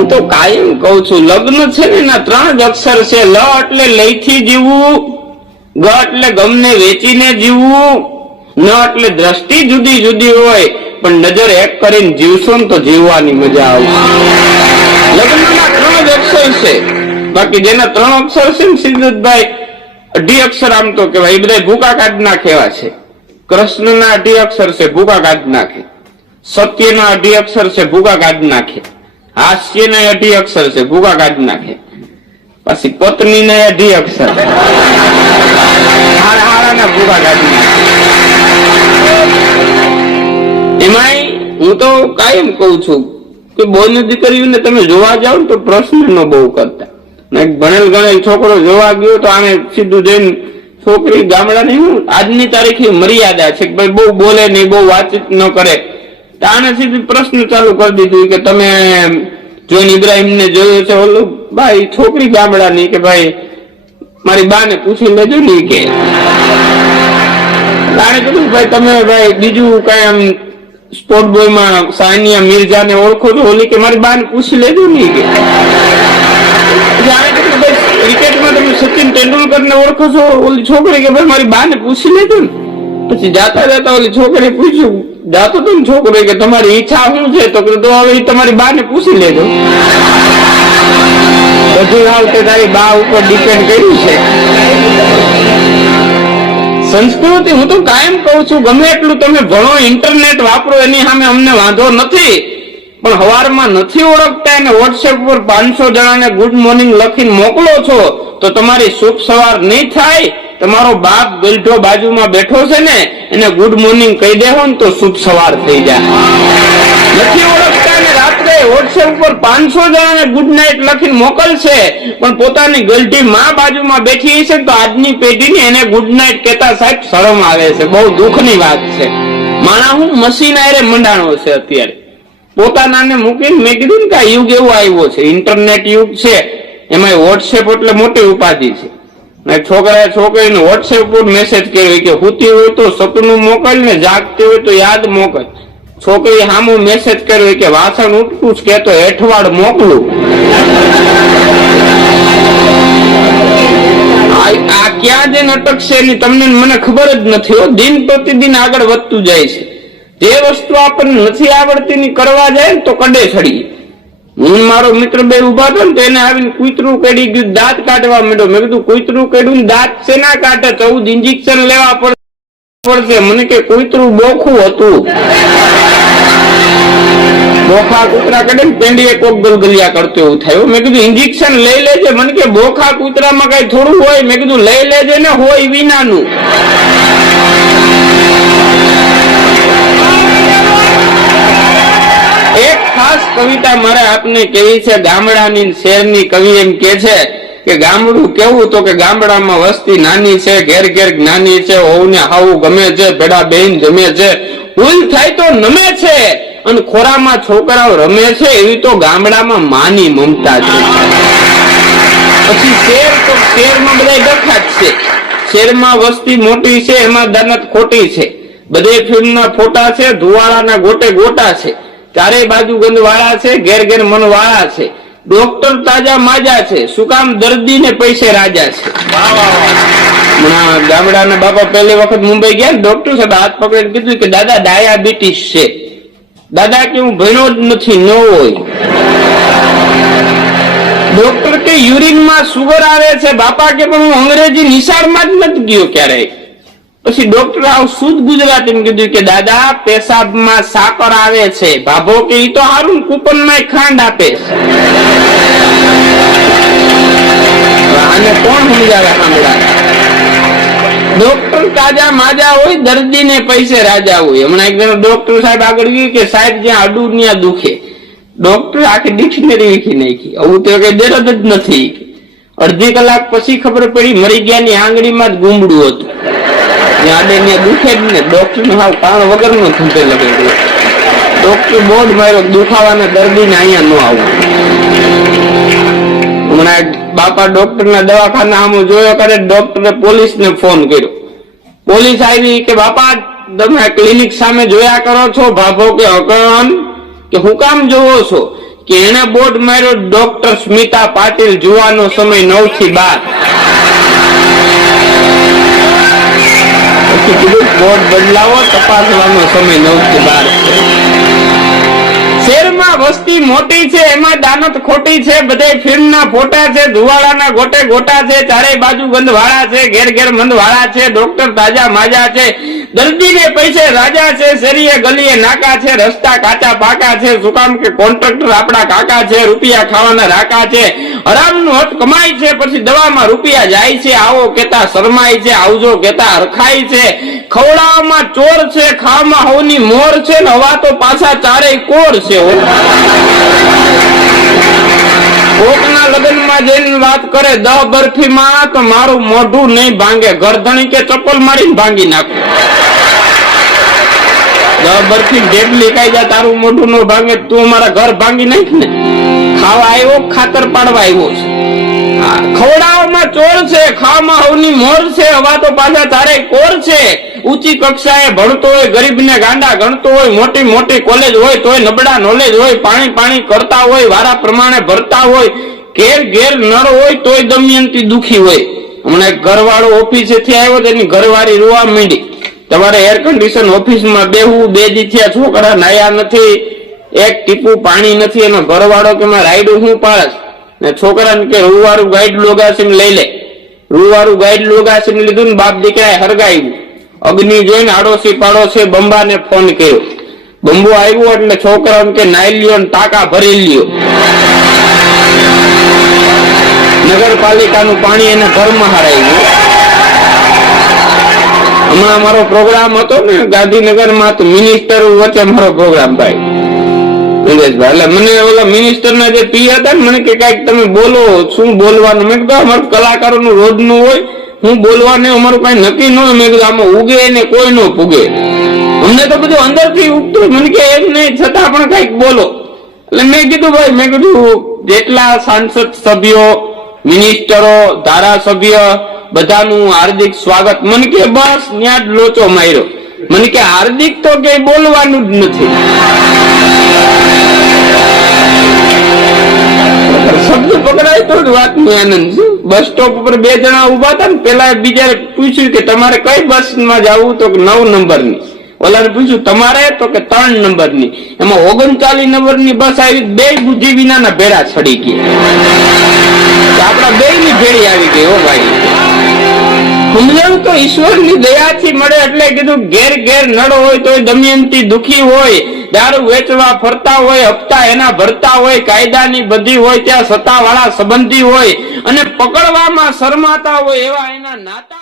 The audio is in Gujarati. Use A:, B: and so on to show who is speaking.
A: હું તો કાયમ કઉ છું, લગ્ન છે ને એના ત્રણ અક્ષર છે. લ એટલે લઈથી જીવવું, ગ એટલે ગમને વેચીને જીવવું, ન એટલે દ્રષ્ટિ જુદી જુદી હોય, પણ નજર એક કરીને જીવશો ને તો જીવવાની મજા આવશે. લગ્નના ત્રણ જ અક્ષર છે. બાકી જેના ત્રણ અક્ષર છે ને સિદ્ધભાઈ અઢી અક્ષર આમ તો કહેવાય. એ બધા ભૂકા કાઢ નાખેવા છે. કૃષ્ણના અઢી અક્ષર છે, ભૂકા કાઢ નાખે સત્યના અઢી અક્ષર છે, ભૂકા કાઢ નાખે હાસ્યના અઢી અક્ષર છે ભૂગા કાઢી નાખે. પછી પત્નીના અઢી અક્ષર હારાના ભૂકા નાખે. એમાંય હું તો કાયમ કઉ છું કે બોની દીકરીઓને તમે જોવા જાઓ ને તો પ્રશ્ન નો બહુ કરતા. ભણેલ ગણેલ છોકરો જોવા ગયો તો આને સીધું જઈને છોકરી ગામડાની હું આજની તારીખે મર્યાદા છે કે ભાઈ બહુ બોલે નહીં, બહુ વાતચીત ન કરે. આને સીધું પ્રશ્ન ચાલુ કરી દીધું કે તમે જોઈન ઇબ્રાહિમ ને જોયો છે, ઓલું ભાઈ છોકરી ગામડાની કે ભાઈ મારી બાને પૂછી લેજો ને કે. તાણે કીધું, ભાઈ તમે ભાઈ બીજું કઈ આમ સ્પોર્ટ બોયમાં સાનિયા મિર્ઝા ને ઓળખો છો, ઓલી કે મારી બાને પૂછી લેજો ને કે. ક્રિકેટમાં તમે સચિન તેંડુલકર ને ઓળખો છો, ઓલી છોકરી કે ભાઈ મારી બાને પૂછી લેજો ને. પછી જાતા જતા ઓલી છોકરી પૂછ્યું, જાતો તો છોકરો, કે તમારી ઈચ્છા શું છે? તો તો હવે તમારી બા ને પૂછી લેજો. બધું હાલ તે તારી બા ઉપર ડિપેન્ડ કર્યું છે. સંસ્કૃતિ, હું તો કાયમ કહું છું, ગમે એટલું તમે ભણો ઇન્ટરનેટ વાપરો, એની સામે અમને વાંધો નથી. પણ હવારમાં નથી ઓળખતા અને વોટ્સએપ પર પાંચસો જણાને ગુડ મોર્નિંગ લખીને મોકલો છો, તો તમારી શુભ સવાર નહીં થાય. તમારો બાપ ગલઢો બાજુમાં બેઠો છે ને, એને ગુડ મોર્નિંગ કહી દેવો ને તો શુભ સવાર થઈ જાય. નથી ઓળખતા ને રાત્રે વોટ્સએપ ઉપર પાંચસો જણાને ગુડ નાઇટ લખીને મોકલશે, પણ પોતાની ગલઢી માં બાજુમાં બેઠી છે તો આજની પેઢીને એને ગુડ નાઇટ કહેતા સાહેબ શરમ આવે છે, બહુ દુઃખની વાત છે. માણા હું મશીન આરે મંડાણો છે અત્યારે. પોતાનાને મૂકીને મેં કીધું ને કે યુગ એવો આવ્યો છે ઇન્ટરનેટ યુગ છે એમાં વોટ્સએપ એટલે મોટી ઉપાધિ છે. ને છોકરાએ છોકરીને વોટ્સએપ પર મેસેજ કર્યો કે હુતી હોય તો સપનું મોકલ ને જાગતી હોય તો યાદ મોકલ. છોકરી સામો મેસેજ કર્યો કે વાસણ ઉઠતું છે કે તો હેઠવાડ મોકલું. આ ક્યાં જે અટકશે એની તમને મને ખબર જ નથી હો. દિન પ્રતિદિન આગળ વધતું જાય છે. જે વસ્તુ આપણને નથી આવડતી કરવા જાય તો કડે ચડી હું મારો મિત્ર બે ઊભા હતો ને તો એને આવીને કૂતરું કેડી ગયું, દાંત કાઢવા માંડ્યો. મેં કીધું, કૂતરું કાઢ્યું દાંત છે ના કાઢે? ચૌદ ઇન્જેક્શન લેવા પડશે. મને કે કૂતરું બોખું હતું. બોખા કૂતરા કાઢે ને પેંડીએ કોક ગલગલિયા કરતો એવું થાય. મેં કીધું ઇન્જેક્શન લઈ લેજે. મને કે, બોખા કૂતરામાં કઈ થોડું હોય? મેં કીધું, લઈ લેજે ને હોય વિનાનું. ખાસ કવિતા મારે આપને કેવી છે? ગામડાની શહેરની કવિ એમ કે છે કે ગામડું કેવું તો કે ગામડામાં વસ્તી નાની છે, ઘેર ઘેર નાની છે હોવને હાવું ગમે છે, ભેડા બેન જમે છે. ભૂલ થાય તો નમે છે અને ખોરામાં છોકરાઓ રમે છે એવી તો ગામડામાં માની મમતા છે. પછી શેર તો શેરમાં બધા ડખા જ છે. શેરમાં વસ્તી મોટી છે, એમાં દાનત ખોટી છે. બધે ફિલ્મના ફોટા છે ધુવાળાના ગોટે ગોટા છે. ચારે બાજુ ગંદવાળા છે ઘેર ઘેર મનવાળા છે. ડોક્ટર તાજા માજા છે. શું કામ દર્દીને પૈસે રાજા છે? ગામડાના બાપા પહેલી વખત મુંબઈ ગયા ડોક્ટર સાહેબ હાથ પકડીને કીધું કે દાદા ડાયાબિટીસ છે. દાદા કે હું ભણ્યો જ નથી ન હોય. ડોક્ટર કે યુરિનમાં સુગર આવે છે. બાપા કે પણ હું અંગ્રેજી નિશાળમાં જ નથી ગયો ક્યારેય. પછી ડોક્ટર આવ શુદ્ધ ગુજરાતીમાં કીધું કે, દાદા, પેશાબમાં સાકર આવે છે. ભાભો, કે ઈ તો હારું કૂપનમાં ખાંડ આપે આને કોણ સમજાવે સાંભળા ડોક્ટર તાજા માજા હોય, દર્દીને પૈસે રાજા હોય. હમણાં એક જણા ડોક્ટર સાહેબ આગળ ગયું કે, સાહેબ, જ્યાં અડું ત્યાં દુખે. ડોક્ટર આખી ડિક્શનરી વીખી નાખી. આવું તો કઈ દરદ જ નથી અડધી કલાક પછી ખબર પડી, મરી ગયાની આંગળીમાં જ ગુમડું હતું. પોલીસ ને ફોન કર્યો. પોલીસ આવી કે બાપા, તમે ક્લિનિક સામે જોયા કરો છો? ભાભો કે, અકરણ, કે હું કામ જોવો છો? કે એને બોર્ડ માર્યો ડોક્ટર સ્મિતા પાટીલ જોવાનો સમય નવથી બાર. પછી કીધું ઘેર ઘેર મંદવાળા છે, ડોક્ટર તાજા માજા પૈસે રાજા છે, શેરીએ ગલીએ નાકા છે, રસ્તા કાચા પાકા છે, શું કામ કે કોન્ટ્રાક્ટર આપણા કાકા છે, રૂપિયા ખાવાના રાકા છે હરામનું હટ કમાય છે, પછી દવામાં રૂપિયા જાય છે, આવો કેતા શરમાય છે, આવજો કેતા હરખાય છે. ખવડાવવામાં ચોર છે, ખાવામાં હોની મોર છે, ને હવા તો પાછા ચારેય કોર છે કોકના લગ્નમાં જઈને વાત કરે, દહ બરફીમાં તો મારું મોઢું નહીં ભાંગે, ગરધણી કે ચપ્પલ મારીને ભાંગી નાખું. દહ બરફી કાઈ જા, તારું મોઢું નો ભાંગે, તું મારા ઘર ભાંગી નાખ ને. ખાવા આવ્યો, ખાતર પાડવા આવ્યો છે. ખવડાવવામાં ચોર છે ખાવામાં હવની મોર છે, હવા તો પાછા તારે કોર છે. ઊંચી કક્ષાએ ભણતો હોય, ગરીબને ગાંડા ગણતો હોય, મોટી મોટી કોલેજ હોય, તોય નબળા નોલેજ હોય, પાણી પાણી કરતા હોય, વારા પ્રમાણે ભરતા હોય, ઘેર ઘેર નળ હોય, તોય દમયંતી દુખી હોય. હમણાં ઘરવાળો ઓફિસેથી આવ્યો, તેની ઘરવાળી રોવા માંડી. તમારે એર કન્ડિશન ઓફિસમાં બેહવું બે દી છોકરા નાયા નથી. એક ટીપું પાણી નથી એનો ઘરવાળો કે રાયડું શું પાડસ ને છોકરાને કે રૂવારું ગાઈડ લોગાસીને લઈ લે. રૂવારું ગાઈડ લોગાસીને લીધું ને બાપ દીકરાએ હરગાવ્યું અગ્નિ જોઈને આડોશી પાડોશી બંબાને ફોન કર્યો. બંબુ આવ્યો એટલે છોકરાને કે નાઈ લ્યો ને ટાંકા ભરી લ્યો. નગરપાલિકાનું પાણી એને ઘરમાં હરાવ્યું. હમણાં મારો પ્રોગ્રામ હતો ને ગાંધીનગરમાં તો મિનિસ્ટર વચ્ચે મારો પ્રોગ્રામ ભાઈ નિલેશભાઈ એટલે મને ઓલા મેં કીધું હોય, હું બોલવાનું અમારું કઈ નક્કી ન હોય. મેં કીધું, આમાં ઉગે ને કોઈ ન પૂગે. અમને તો બધું અંદરથી ઉગતું મને કે, એમ નહીં, છતાં પણ કંઈક બોલો. એટલે મેં કીધું, ભાઈ, મેં કીધું, જેટલા સાંસદ સભ્યો મિનિસ્ટરો ધારાસભ્ય, બધાનું હાર્દિક સ્વાગત. મને કે, બસ ત્યાં જ લોચો માર્યો. મને કે, હાર્દિક તો કઈ બોલવાનું જ નથી. પકડાય જ વાત નો આનંદ બસ સ્ટોપ ઉપર બે જણા ઊભા હતા ને, પેલા બીજા પૂછ્યું કે તમારે કઈ બસમાં જવું? તો નવ નંબરની ઓલાને પૂછ્યું, તમારે? તો કે ત્રણ નંબરની એમાં ઓગણચાલીસ નંબરની બસ આવી, બે બુદ્ધિ વિનાના ભેડા છડી ગયા. આપણા બે ની ભેડી આવી ગઈ હો ભાઈ. સમજણ તો ઈશ્વરની દયાથી મળે એટલે કીધું, ઘેર ઘેર નડો હોય તો દમયંતી દુખી હોય. દારૂ વેચવા ફરતા હોય, હપ્તા એના ભરતા હોય, કાયદાની બધી હોય, ત્યાં સત્તાવાળા સંબંધી હોય અને પકડવામાં શરમાતા હોય એવા એના નાતા